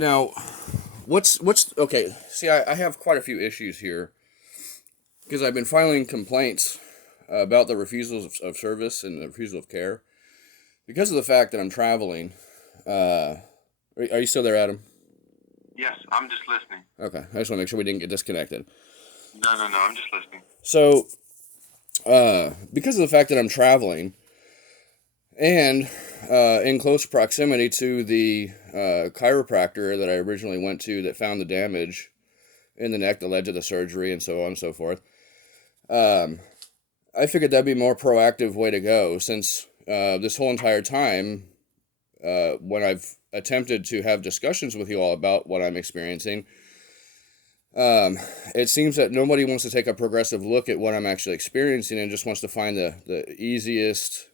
Now, what's okay? See, I have quite a few issues here because I've been filing complaints about the refusals of service and the refusal of care because of the fact that I'm traveling. Are you still there, Adam? Yes, I'm just listening. Okay, I just want to make sure we didn't get disconnected. No, I'm just listening. So, because of the fact that I'm traveling and in close proximity to the chiropractor that I originally went to that found the damage in the neck that led to the surgery and so on and so forth, um, I figured that'd be a more proactive way to go since this whole entire time, when I've attempted to have discussions with you all about what I'm experiencing, it seems that nobody wants to take a progressive look at what I'm actually experiencing and just wants to find the easiest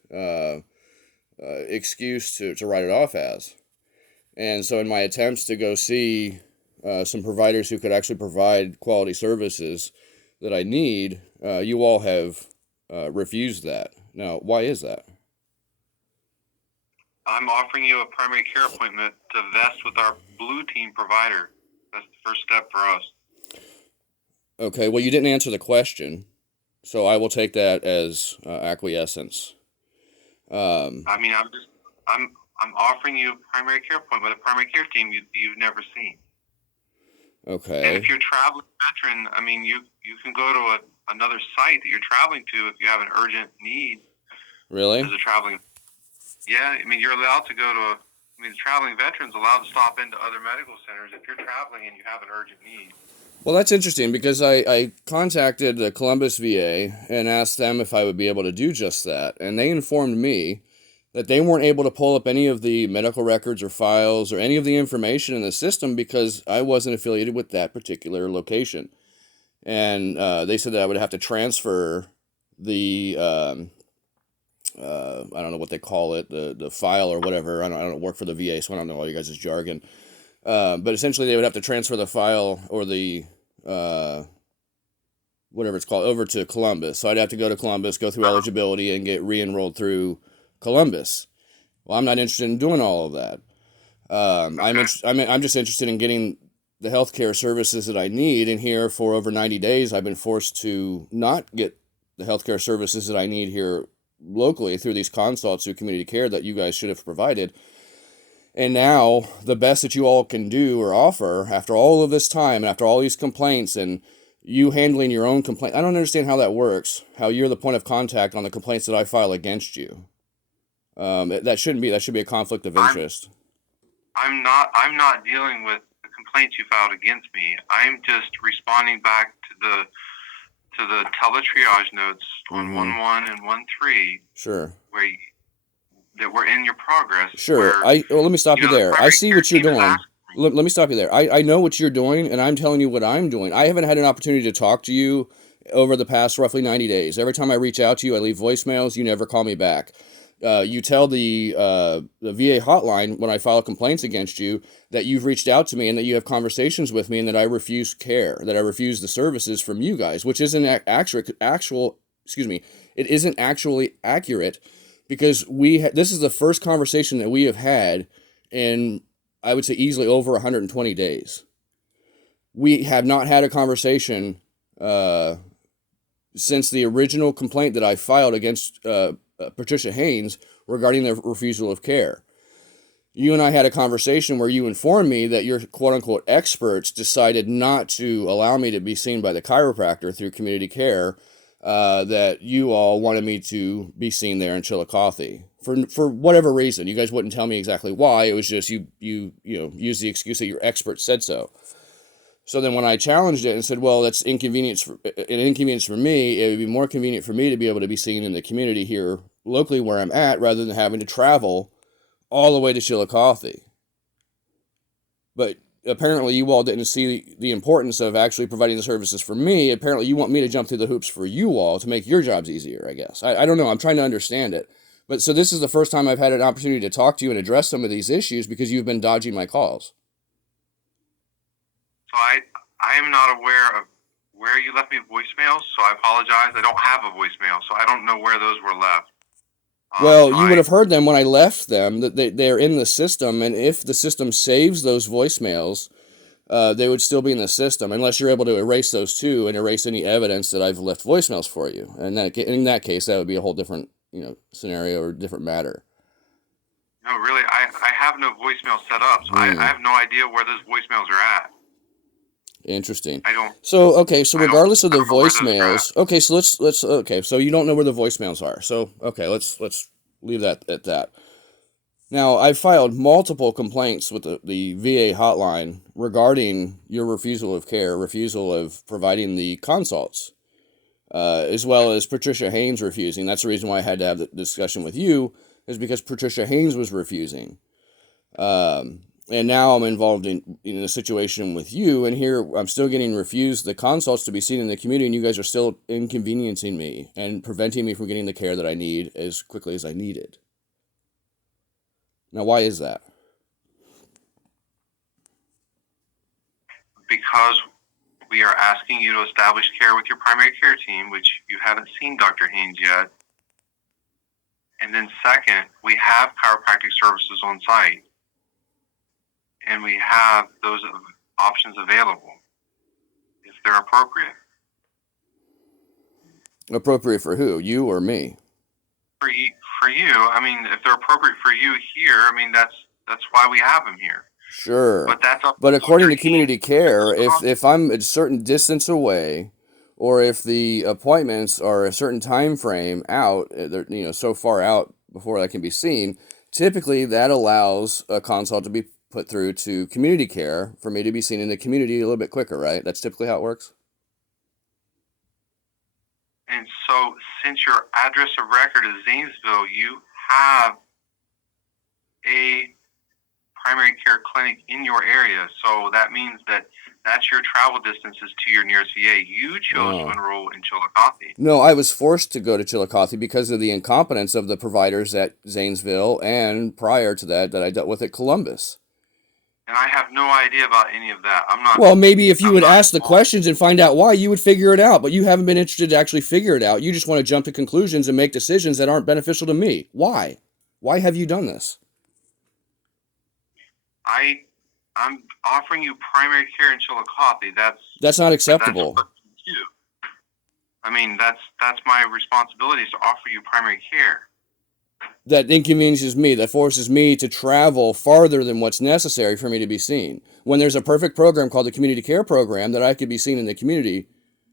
excuse to write it off as. And so, in my attempts to go see some providers who could actually provide quality services that I need, you all have refused that. Now, why is that? I'm offering you a primary care appointment to vest with our blue team provider. That's the first step for us. Okay, well, you didn't answer the question, so I will take that as acquiescence. I mean, I'm offering you a primary care appointment with a primary care team you've never seen. And if Okay, you're a traveling veteran, I mean, you can go to another site that you're traveling to if you have an urgent need really? as a traveling. Yeah, I mean, you're allowed to go to I mean, the traveling veterans allowed to stop into other medical centers if you're traveling and you have an urgent need. Well, that's interesting because I contacted the Columbus VA and asked them if I would be able to do just that. And they informed me that they weren't able to pull up any of the medical records or files or any of the information in the system because I wasn't affiliated with that particular location. And they said that I would have to transfer the, I don't know what they call it, the file or whatever. I don't work for the VA, so I don't know all you guys' jargon. But essentially, they would have to transfer the file or the uh, whatever it's called over to Columbus. So I'd have to go to Columbus, go through eligibility, and get re-enrolled through Columbus. Well, I'm not interested in doing all of that. Okay. I'm just interested in getting the healthcare services that I need. And here, for over 90 days, I've been forced to not get the healthcare services that I need here locally through these consults through community care that you guys should have provided. And now, the best that you all can do or offer after all of this time and after all these complaints and you handling your own complaint, I don't understand how that works. How you're the point of contact on the complaints that I file against you. That shouldn't be. That should be a conflict of I'm interest. I'm not dealing with the complaints you filed against me. I'm just responding back to the teletriage notes on Mm-hmm. 1-1 and 1-3 Sure. where that were in your progress Sure. where Well, let me stop you the there. I primary see care what you're team is doing. asking me. Let me stop you there. I know what you're doing, and I'm telling you what I'm doing. I haven't had an opportunity to talk to you over the past roughly 90 days. Every time I reach out to you, I leave voicemails. You never call me back. You tell the VA hotline when I file complaints against you that you've reached out to me and that you have conversations with me and that I refuse care, that I refuse the services from you guys, which isn't excuse me, it isn't actually accurate because this is the first conversation that we have had in, I would say, easily over 120 days. We have not had a conversation uh, since the original complaint that I filed against Patricia Haynes regarding the refusal of care. You and I had a conversation where you informed me that your quote unquote experts decided not to allow me to be seen by the chiropractor through community care, that you all wanted me to be seen there in Chillicothe. For whatever reason, you guys wouldn't tell me exactly why. It was just you use the excuse that your experts said so. So then when I challenged it and said, well, that's an inconvenience for me, it would be more convenient for me to be able to be seen in the community here locally where I'm at rather than having to travel all the way to Chillicothe. But apparently you all didn't see the importance of actually providing the services for me. Apparently you want me to jump through the hoops for you all to make your jobs easier, I guess. I don't know. I'm trying to understand it. But so this is the first time I've had an opportunity to talk to you and address some of these issues because you've been dodging my calls. So I am not aware of where you left me voicemails, so I apologize. I don't have a voicemail, so I don't know where those were left. Well, So you would have heard them when I left them, that they're in the system, and if the system saves those voicemails, they would still be in the system unless you're able to erase those too and erase any evidence that I've left voicemails for you. And in that case, that would be a whole different scenario or different matter. no, really, I have no voicemail set up, so I have no idea where those voicemails are at. Interesting. I don't. So okay, so regardless of I the don't know where those are at. voicemails, okay, so let's okay, so you don't know where the voicemails are. So okay, let's leave that at that. Now, I've filed multiple complaints with the VA hotline regarding your refusal of care, refusal of providing the consults, as well as Patricia Haynes refusing. That's the reason why I had to have the discussion with you, is because Patricia Haynes was refusing. And now I'm involved in a situation with you, and here I'm still getting refused the consults to be seen in the community, and you guys are still inconveniencing me and preventing me from getting the care that I need as quickly as I need it. Now, why is that? Because we are asking you to establish care with your primary care team, which you haven't seen Dr. Haynes yet. And then second, we have chiropractic services on site, and we have those options available if they're appropriate. Appropriate for who? You or me? For you, I mean, if they're appropriate for you here, I mean, that's why we have them here. Sure. But that's up But to according to Dr. community Haynes. care, if I'm a certain distance away, or if the appointments are a certain time frame out, they're so far out before that can be seen, typically that allows a consult to be put through to community care for me to be seen in the community a little bit quicker, right? That's typically how it works. And so, since your address of record is Zanesville, you have a primary care clinic in your area. So that means that's your travel distances to your nearest VA. You chose to enroll in Chillicothe. No, I was forced to go to Chillicothe because of the incompetence of the providers at Zanesville, and prior to that I dealt with at Columbus. And I have no idea about any of that. I'm not. Well, maybe if you would ask the questions and find out why, you would figure it out. But you haven't been interested to actually figure it out. You just want to jump to conclusions and make decisions that aren't beneficial to me. Why? Why have you done this? I'm offering you primary care in Chillicothe. That's not acceptable. That's you. I mean, that's my responsibility, is to offer you primary care. That inconveniences me, that forces me to travel farther than what's necessary for me to be seen. When there's a perfect program called the Community Care Program that I could be seen in the community,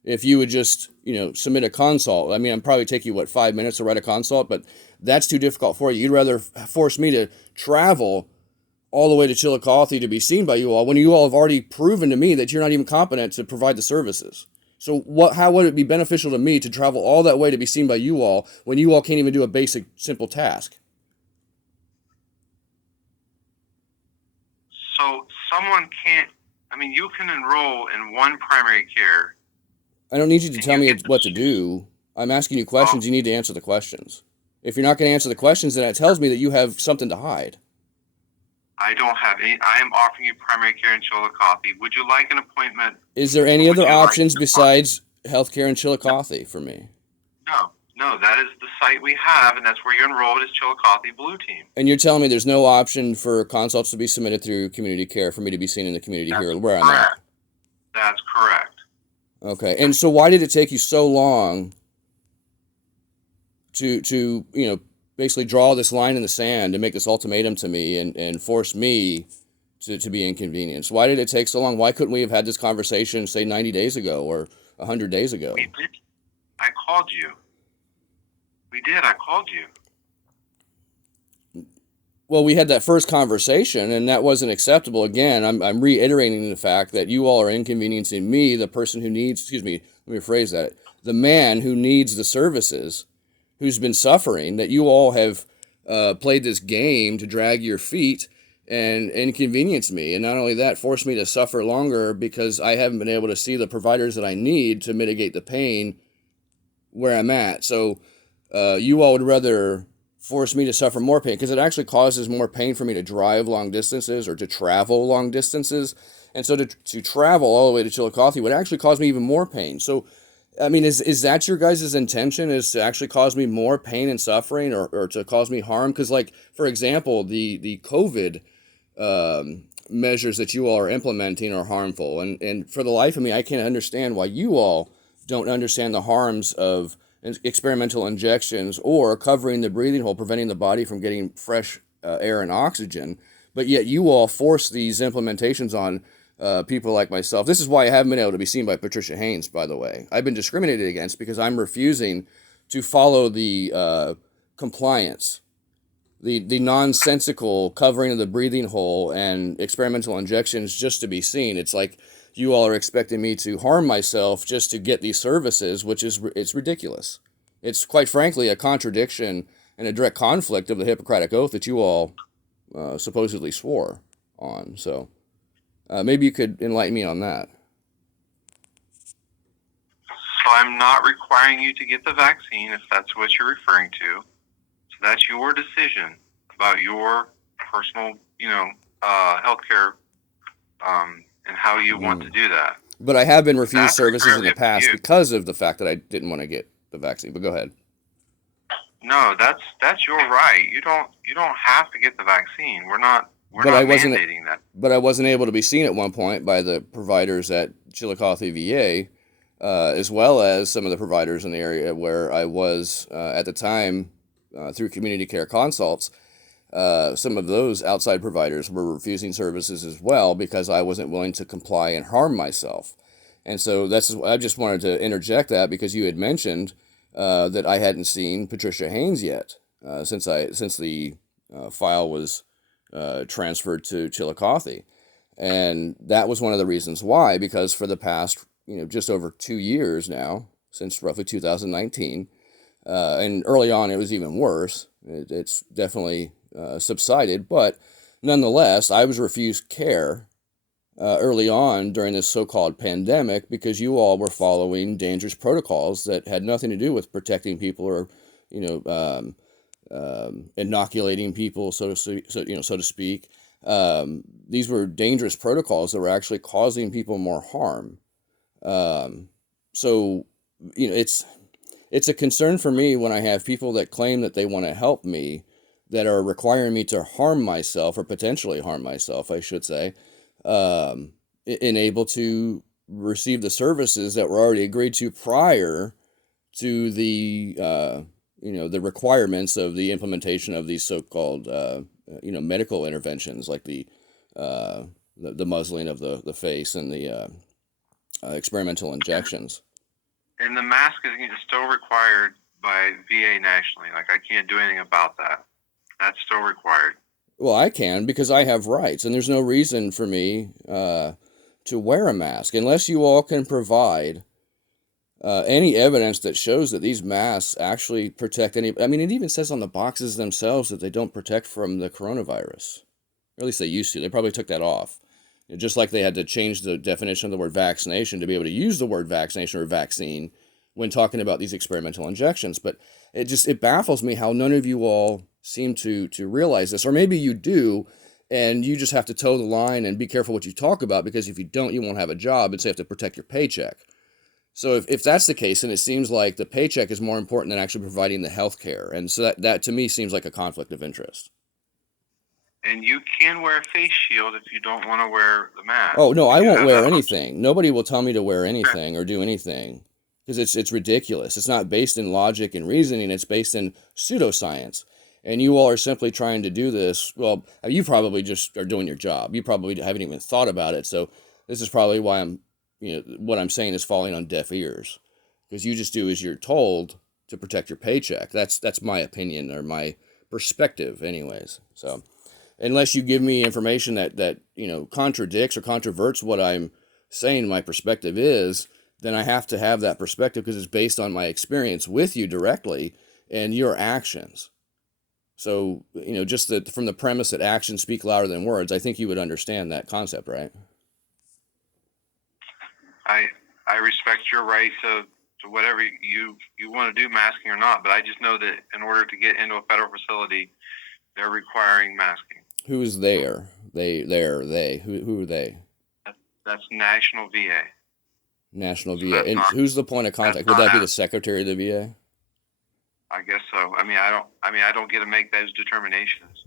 if you would just, submit a consult. I mean, it'd probably take you, 5 minutes to write a consult, but that's too difficult for you. You'd rather force me to travel all the way to Chillicothe to be seen by you all when you all have already proven to me that you're not even competent to provide the services. So how would it be beneficial to me to travel all that way to be seen by you all when you all can't even do a basic, simple task? So someone can't, you can enroll in one primary care. I don't need you to tell me what to do. I'm asking you questions. You need to answer the questions. If you're not going to answer the questions, then it tells me that you have something to hide. I don't have any. I am offering you primary care in Chillicothe. Would you like an appointment? Is there any other options besides healthcare in Chillicothe for me? No, that is the site we have, and that's where you're enrolled, is Chillicothe Blue Team. And you're telling me there's no option for consults to be submitted through community care for me to be seen in the community here where I'm at? That's correct. Okay, and so why did it take you so long to basically draw this line in the sand and make this ultimatum to me and force me to be inconvenienced? Why did it take so long? Why couldn't we have had this conversation, say, 90 days ago or 100 days ago? We did. I called you. We did. I called you. Well, we had that first conversation, and that wasn't acceptable. Again, I'm reiterating the fact that you all are inconveniencing me, the person who needs, let me rephrase that, the man who needs the services, who's been suffering, that you all have played this game to drag your feet and inconvenience me. And not only that, force me to suffer longer because I haven't been able to see the providers that I need to mitigate the pain where I'm at. So you all would rather force me to suffer more pain because it actually causes more pain for me to drive long distances or to travel long distances. And so to travel all the way to Chillicothe would actually cause me even more pain. So I mean, is that your guys' intention, is to actually cause me more pain and suffering, or to cause me harm? Because, like, for example, the COVID measures that you all are implementing are harmful. And for the life of me, I can't understand why you all don't understand the harms of experimental injections or covering the breathing hole, preventing the body from getting fresh air and oxygen. But yet you all force these implementations on people like myself. This is why I haven't been able to be seen by Patricia Haynes, by the way. I've been discriminated against because I'm refusing to follow the compliance, the nonsensical covering of the breathing hole and experimental injections just to be seen. It's like you all are expecting me to harm myself just to get these services, which is it's ridiculous. It's quite frankly a contradiction and a direct conflict of the Hippocratic Oath that you all supposedly swore on. So maybe you could enlighten me on that. So I'm not requiring you to get the vaccine if that's what you're referring to. So that's your decision about your personal, healthcare, and how you want to do that. But I have been refused That's services in entirely the up to past you. because of the fact that I didn't want to get the vaccine. But go ahead. No, that's your right. You don't have to get the vaccine. We're But I not wasn't mandating that. but I wasn't able to be seen at one point by the providers at Chillicothe VA, as well as some of the providers in the area where I was at the time through community care consults. Some of those outside providers were refusing services as well because I wasn't willing to comply and harm myself. And so I just wanted to interject that because you had mentioned that I hadn't seen Patricia Haynes yet since the file was transferred to Chillicothe. And that was one of the reasons why, because for the past, just over 2 years now, since roughly 2019, and early on it was even worse. It's definitely subsided, but nonetheless, I was refused care early on during this so-called pandemic because you all were following dangerous protocols that had nothing to do with protecting people or, you know, inoculating people, so to speak. These were dangerous protocols that were actually causing people more harm. Um, so, it's a concern for me when I have people that claim that they want to help me that are requiring me to harm myself or potentially harm myself, I should say, and able to receive the services that were already agreed to prior to the requirements of the implementation of these so-called medical interventions like uh, the muzzling of the face and the experimental And, injections. and the mask is still required by VA nationally. Like I can't do anything about that. That's still required. Well, I can because I have rights, and there's no reason for me to wear a mask unless you all can provide any evidence that shows that these masks actually protect any. I mean, it even says on the boxes themselves that they don't protect from the coronavirus. Or at least they used to. They probably took that off. Just like they had to change the definition of the word vaccination to be able to use the word vaccination or vaccine when talking about these experimental injections. But it baffles me how none of you all seem to realize this, or maybe you do, and you just have to toe the line and be careful what you talk about because if you don't, you won't have a job, and so you have to protect your paycheck. So if that's the case, then it seems like the paycheck is more important than actually providing the health care, and so that to me seems like a conflict of interest. And you can wear a face shield if you don't want to wear the mask. Oh no, We I do won't have wear that option. anything. Nobody will tell me to wear Okay. anything or do anything because it's ridiculous. It's not based in logic and reasoning. It's based in pseudoscience. And you all are simply trying to do this. Well, you probably just are doing your job. You probably haven't even thought about it. So this is probably why what I'm saying is falling on deaf ears because you just do as you're told to protect your paycheck. That's my opinion or my perspective, anyways. So unless you give me information that contradicts or controverts what I'm saying my perspective is, then I have to have that perspective because it's based on my experience with you directly and your actions. So, just from the premise that actions speak louder than words, I think you would understand that concept, right? I I respect your right to whatever you want to do, masking or not. But I just know that in order to get into a federal facility, they're requiring masking. Who is there? They. Who are they? That's National VA. National So VA. that's And not who's the point of that's contact? Would not that be the happening. secretary of the VA? I guess so. I don't get to make those determinations.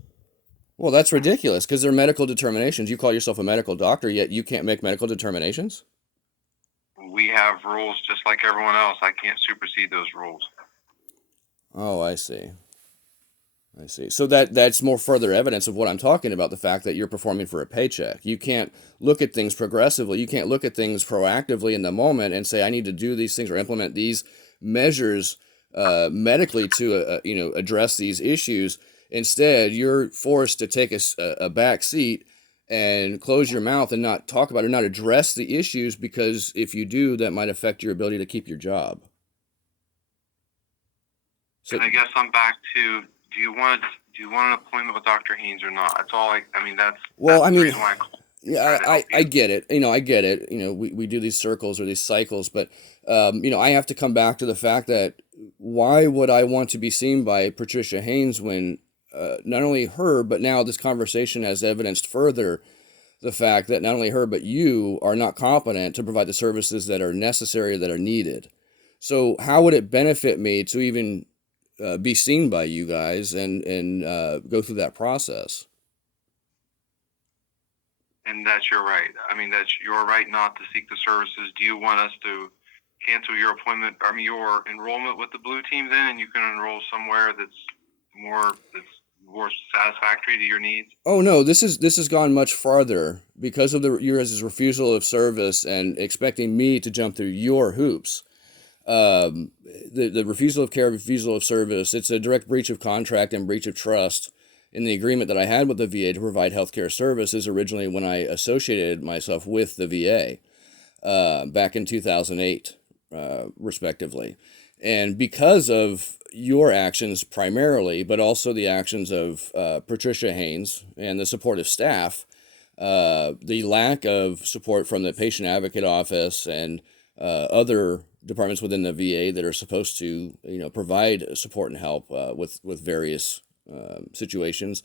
Well, that's ridiculous because they're medical determinations. You call yourself a medical doctor, yet you can't make medical determinations? We have rules just like everyone else. I can't supersede those rules. Oh, I see. I see. So that's more further evidence of what I'm talking about, the fact that you're performing for a paycheck. You can't look at things progressively. You can't look at things proactively in the moment and say, I need to do these things or implement these measures medically to address these issues. Instead, you're forced to take a back seat and close your mouth and not talk about it, not address the issues, because if you do, that might affect your ability to keep your job. So, And I guess I'm back to do you want an appointment with Dr. Haynes or not? That's all I mean well, that's I the mean, reason why I called yeah, trying to help I you. get it. I get it. We do these circles or these cycles, but I have to come back to the fact that why would I want to be seen by Patricia Haynes when not only her, but now this conversation has evidenced further the fact that not only her, but you are not competent to provide the services that are necessary, that are needed. So how would it benefit me to even be seen by you guys and go through that process? And that's your right. I mean that's your right not to seek the services. Do you want us to cancel your appointment, your enrollment with the blue team then, and you can enroll somewhere that's more satisfactory to your needs? Oh no, this has gone much farther because of your guys' refusal of service and expecting me to jump through your hoops. Um, the refusal of care, refusal of service, it's a direct breach of contract and breach of trust in the agreement that I had with the VA to provide healthcare services originally when I associated myself with the VA back in 2008, respectively. And because of your actions primarily, but also the actions of Patricia Haynes and the supportive staff, the lack of support from the patient advocate office and other departments within the VA that are supposed to, provide support and help with various situations,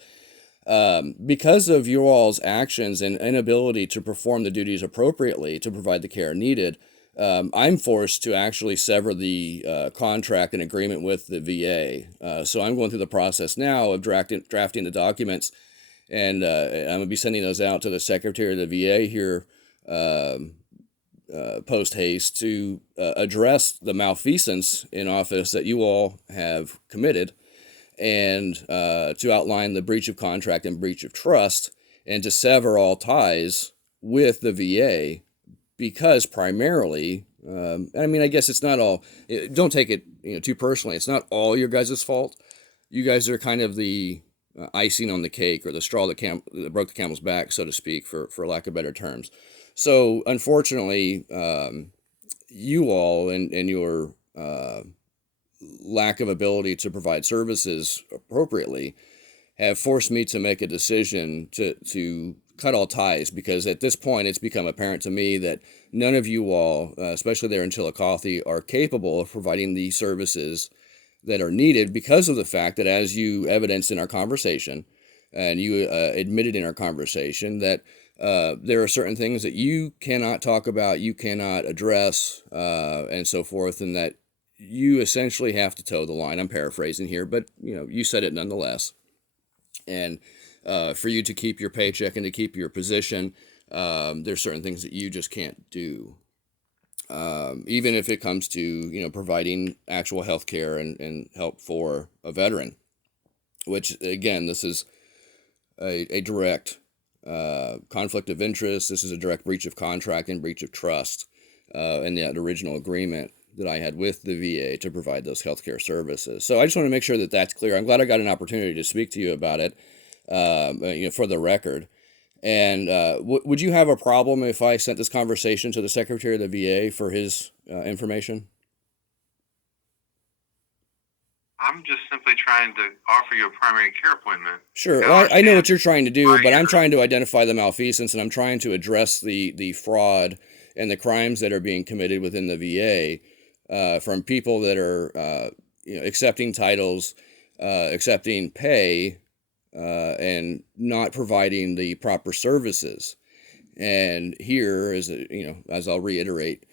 because of you all's actions and inability to perform the duties appropriately to provide the care needed, I'm forced to actually sever the contract and agreement with the VA. So I'm going through the process now of drafting the documents, and I'm going to be sending those out to the Secretary of the VA here post haste to address the malfeasance in office that you all have committed, and to outline the breach of contract and breach of trust, and to sever all ties with the VA, because primarily, I guess it's not all. Don't take it too personally. It's not all your guys' fault. You guys are kind of the icing on the cake, or the straw that broke the camel's back, so to speak, for lack of better terms. So unfortunately, you all and your lack of ability to provide services appropriately have forced me to make a decision to cut all ties, because at this point it's become apparent to me that none of you all, especially there in Chillicothe, are capable of providing the services that are needed, because of the fact that, as you evidenced in our conversation and you admitted in our conversation, that there are certain things that you cannot talk about, you cannot address, and so forth, and that you essentially have to toe the line. I'm paraphrasing here, but you said it nonetheless. And for you to keep your paycheck and to keep your position, there's certain things that you just can't do. Even if it comes to providing actual health care and help for a veteran, which again, this is a direct conflict of interest. This is a direct breach of contract and breach of trust in that original agreement that I had with the VA to provide those healthcare services. So I just want to make sure that that's clear. I'm glad I got an opportunity to speak to you about it, for the record. And would you have a problem if I sent this conversation to the Secretary of the VA for his information? I'm just simply trying to offer you a primary care appointment. Sure. I Well, don't I know understand what you're trying to do, why but I'm you're trying to identify the malfeasance, and I'm trying to address the fraud and the crimes that are being committed within the VA from people that are accepting titles, accepting pay, and not providing the proper services. And here is as I'll reiterate,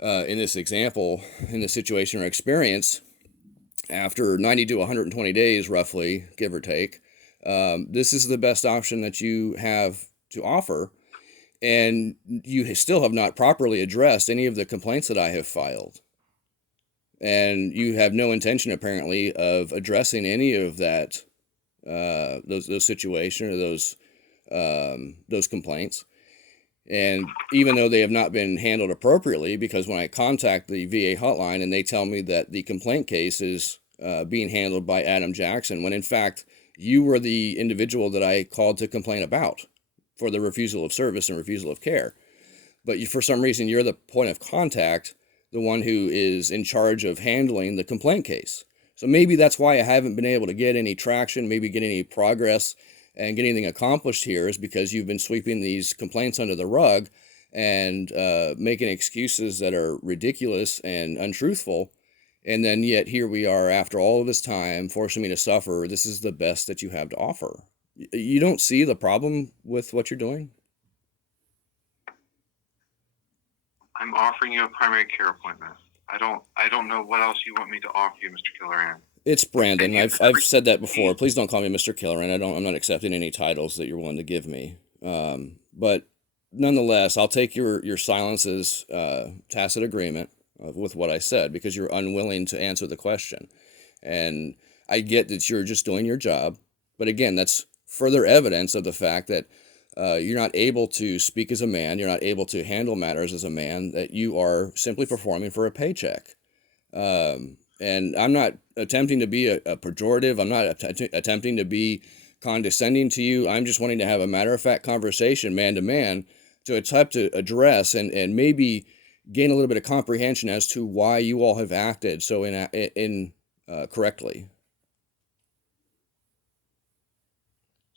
in this example, in this situation or experience, after 90 to 120 days, roughly, give or take, this is the best option that you have to offer. And you still have not properly addressed any of the complaints that I have filed. And you have no intention, apparently, of addressing any of that, those situations or those complaints. And even though they have not been handled appropriately, because when I contact the VA hotline and they tell me that the complaint case is being handled by Adam Jackson, when in fact you were the individual that I called to complain about for the refusal of service and refusal of care. But for some reason, you're the point of contact, the one who is in charge of handling the complaint case. So maybe that's why I haven't been able to get any traction, maybe get any progress and get anything accomplished here, is because you've been sweeping these complaints under the rug and making excuses that are ridiculous and untruthful. And then yet here we are after all of this time, forcing me to suffer. This is the best that you have to offer. You don't see the problem with what you're doing? I'm offering you a primary care appointment. I don't know what else you want me to offer you, Mr. Killeran. It's Brandon. I've said that before. Please don't call me Mr. Killeran. I'm not accepting any titles that you're willing to give me. But nonetheless, I'll take your silence as tacit agreement with what I said, because you're unwilling to answer the question. And I get that you're just doing your job. But again, that's further evidence of the fact that you're not able to speak as a man. You're not able to handle matters as a man, that you are simply performing for a paycheck. And I'm not attempting to be a pejorative. I'm not attempting to be condescending to you. I'm just wanting to have a matter-of-fact conversation, man to man, to attempt to address and maybe gain a little bit of comprehension as to why you all have acted so correctly.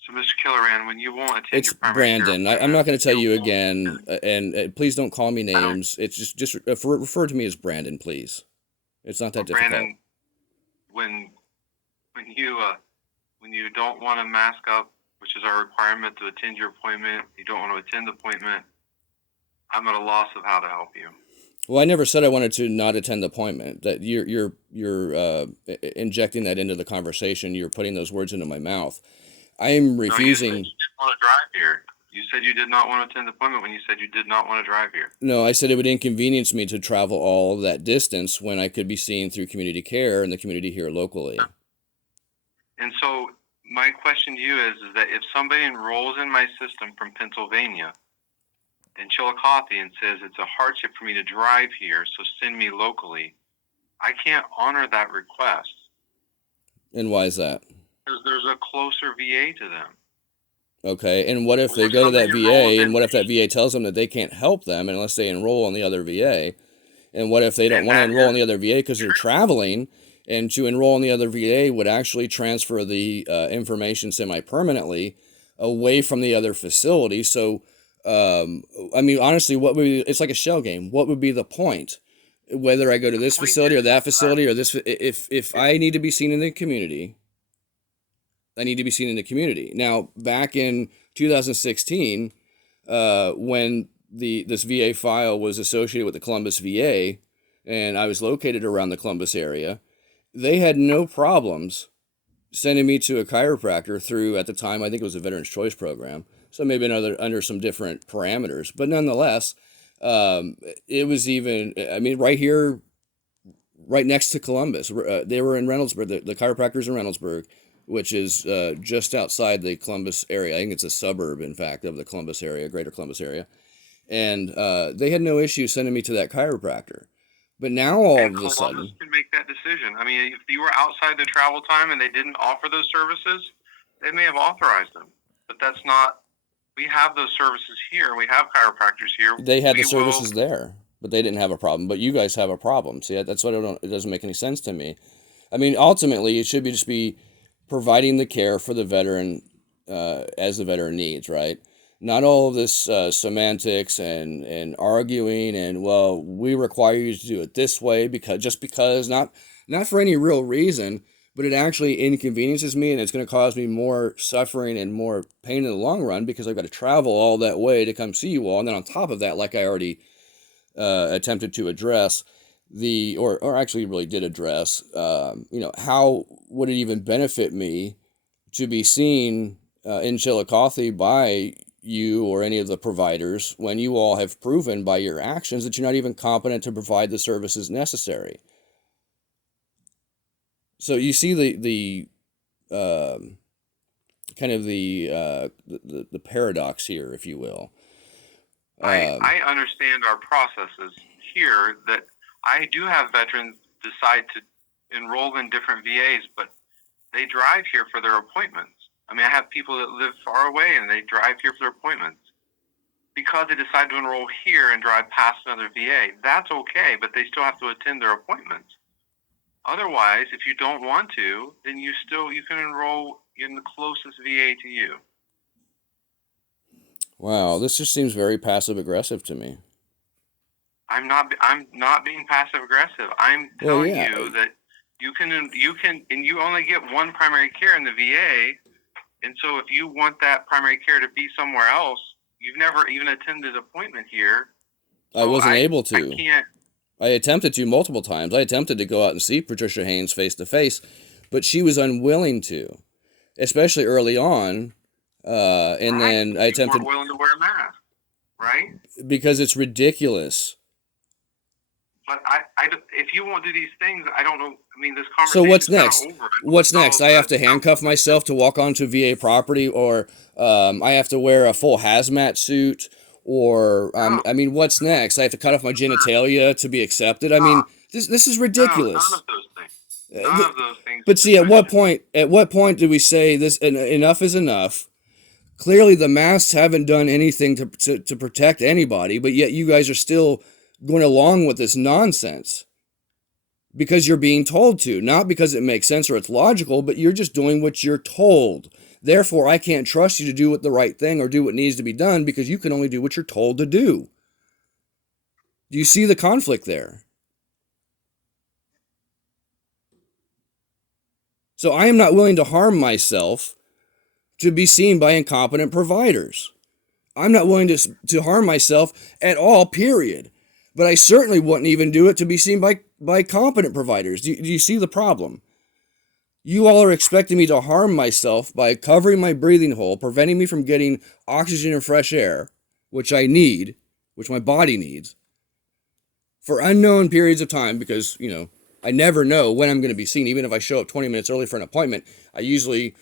So, Mr. Killeran, when you won't attend your primary Brandon. care I'm not going to tell you again, and please don't call me names. It's just refer to me as Brandon, please. It's not that difficult. Brandon, when you don't want to mask up, which is our requirement to attend your appointment, you don't want to attend the appointment, I'm at a loss of how to help you. Well, I never said I wanted to not attend the appointment. That you're injecting that into the conversation. You're putting those words into my mouth. I am refusing. No, you said you didn't want to drive here. You said you did not want to attend the appointment when you said you did not want to drive here. No, I said it would inconvenience me to travel all that distance when I could be seen through community care in the community here locally. And so my question to you is that if somebody enrolls in my system from Pennsylvania in Chillicothe and says it's a hardship for me to drive here, so send me locally, I can't honor that request. And why is that? Because there's a closer VA to them. Okay, and what if they go to that VA, and what if that VA tells them that they can't help them unless they enroll in the other VA? And what if they don't want to enroll in the other VA because they're traveling, and to enroll in the other VA would actually transfer the information semi-permanently away from the other facility? So, I mean, honestly, it's like a shell game. What would be the point? Whether I go to this facility or that facility or this, if I need to be seen in the community, I need to be seen in the community. Now, back in 2016, when this VA file was associated with the Columbus VA, and I was located around the Columbus area, they had no problems sending me to a chiropractor through, at the time, I think it was a Veterans Choice Program, so maybe under some different parameters. But nonetheless, it was even, I mean, right here, right next to Columbus. They were in Reynoldsburg, the chiropractors in Reynoldsburg, which is just outside the Columbus area. I think it's a suburb, in fact, of the Columbus area, greater Columbus area. And they had no issue sending me to that chiropractor. But now all of a sudden, Columbus can make that decision. I mean, if you were outside the travel time and they didn't offer those services, they may have authorized them. But that's not, we have those services here. We have chiropractors here. They had the services there, but they didn't have a problem. But you guys have a problem. See, that's what it doesn't make any sense to me. I mean, ultimately, it should just be providing the care for the veteran as the veteran needs, right? Not all of this semantics and arguing and, well, we require you to do it this way because not for any real reason, but it actually inconveniences me and it's going to cause me more suffering and more pain in the long run because I've got to travel all that way to come see you all. And then on top of that, like I already attempted to address or actually really did address, how would it even benefit me to be seen in Chillicothe by you or any of the providers when you all have proven by your actions that you're not even competent to provide the services necessary. So you see um, kind of the paradox here, if you will. I understand our processes here, that I do have veterans decide to enroll in different VAs, but they drive here for their appointments. I mean, I have people that live far away and they drive here for their appointments. Because they decide to enroll here and drive past another VA, that's okay, but they still have to attend their appointments. Otherwise, if you don't want to, then you can enroll in the closest VA to you. Wow, this just seems very passive aggressive to me. I'm not being passive aggressive. I'm telling you that you can, and you only get one primary care in the VA. And so if you want that primary care to be somewhere else, you've never even attended an appointment here. So I wasn't able to. I can't. I attempted to multiple times. I attempted to go out and see Patricia Haynes face to face, but she was unwilling to, especially early on. And right. Then I attempted. You weren't willing to wear a mask, right? Because it's ridiculous. But if you won't do these things, I don't know. I mean, this conversation. So what's next? What's next? I have to handcuff myself to walk onto VA property, or I have to wear a full hazmat suit, or I mean, what's next? I have to cut off my genitalia to be accepted. I mean, this is ridiculous. None of those things. None of those things. But see, at what point do we say this? Enough is enough. Clearly, the masks haven't done anything to protect anybody, but yet you guys are still going along with this nonsense because you're being told to, not because it makes sense or it's logical, but you're just doing what you're told. Therefore, I can't trust you to do the right thing or do what needs to be done because you can only do what you're told to do. Do you see the conflict there? So I am not willing to harm myself to be seen by incompetent providers. I'm not willing to harm myself at all, period. But I certainly wouldn't even do it to be seen by competent providers. Do you see the problem? You all are expecting me to harm myself by covering my breathing hole, preventing me from getting oxygen and fresh air, which I need, which my body needs, for unknown periods of time because, I never know when I'm going to be seen. Even if I show up 20 minutes early for an appointment, it's usually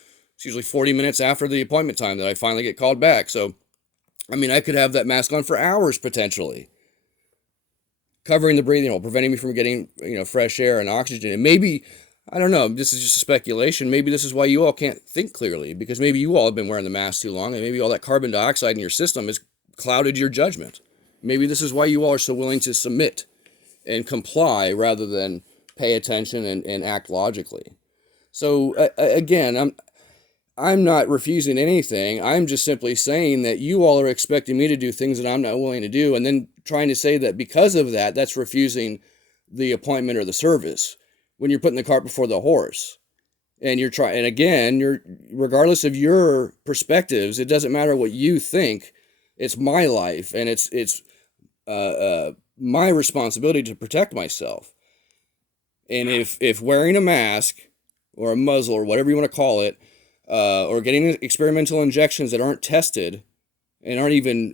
40 minutes after the appointment time that I finally get called back. So, I mean, I could have that mask on for hours potentially. Covering the breathing hole, preventing me from getting, fresh air and oxygen. And maybe, I don't know, this is just a speculation. Maybe this is why you all can't think clearly, because maybe you all have been wearing the mask too long, and maybe all that carbon dioxide in your system has clouded your judgment. Maybe this is why you all are so willing to submit and comply rather than pay attention and act logically. So, again, I'm not refusing anything. I'm just simply saying that you all are expecting me to do things that I'm not willing to do, and then trying to say that because of that, that's refusing the appointment or the service when you're putting the cart before the horse. And and again, regardless of your perspectives, it doesn't matter what you think. It's my life, and it's my responsibility to protect myself. And if wearing a mask or a muzzle or whatever you want to call it, or getting experimental injections that aren't tested and aren't even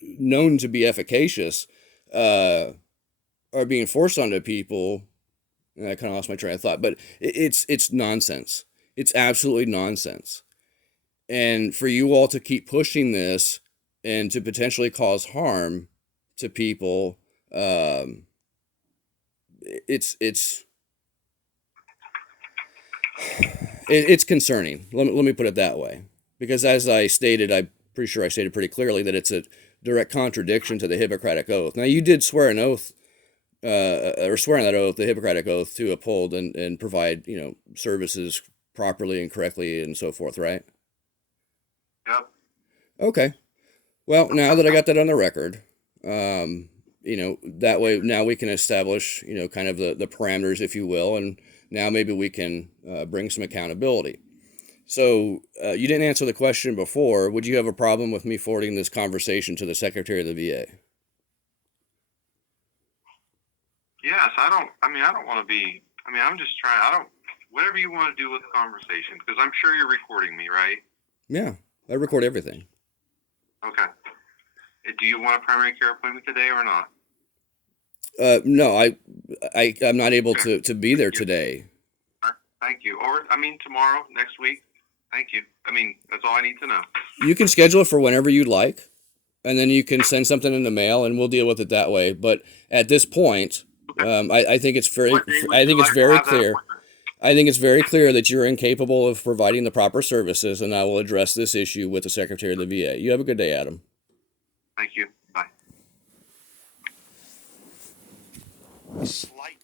known to be efficacious, are being forced onto people. And I kind of lost my train of thought, but it's nonsense. It's absolutely nonsense. And for you all to keep pushing this and to potentially cause harm to people, it's concerning. Let me put it that way. Because as I stated, I'm pretty sure I stated pretty clearly that it's a direct contradiction to the Hippocratic Oath. Now, you did swear an oath, or swear on that oath, the Hippocratic Oath, to uphold and provide, services properly and correctly and so forth, right? Yep. Okay. Well, now that I got that on the record, that way now we can establish, kind of the parameters, if you will, and now maybe we can bring some accountability. So you didn't answer the question before. Would you have a problem with me forwarding this conversation to the Secretary of the VA? Yes, I don't want to be. I'm just trying. Whatever you want to do with the conversation, because I'm sure you're recording me, right? Yeah, I record everything. Okay. Do you want a primary care appointment today or not? No, I'm not able Okay. to be there Thank you. today. Thank you. Or, tomorrow, next week. Thank you. That's all I need to know. You can schedule it for whenever you'd like, and then you can send something in the mail, and we'll deal with it that way. But at this point, Okay. I think it's very, What day would I you think it's like to very have that clear. appointment? I think it's very clear that you're incapable of providing the proper services, and I will address this issue with the Secretary of the VA. You have a good day, Adam. Thank you. Bye. Slight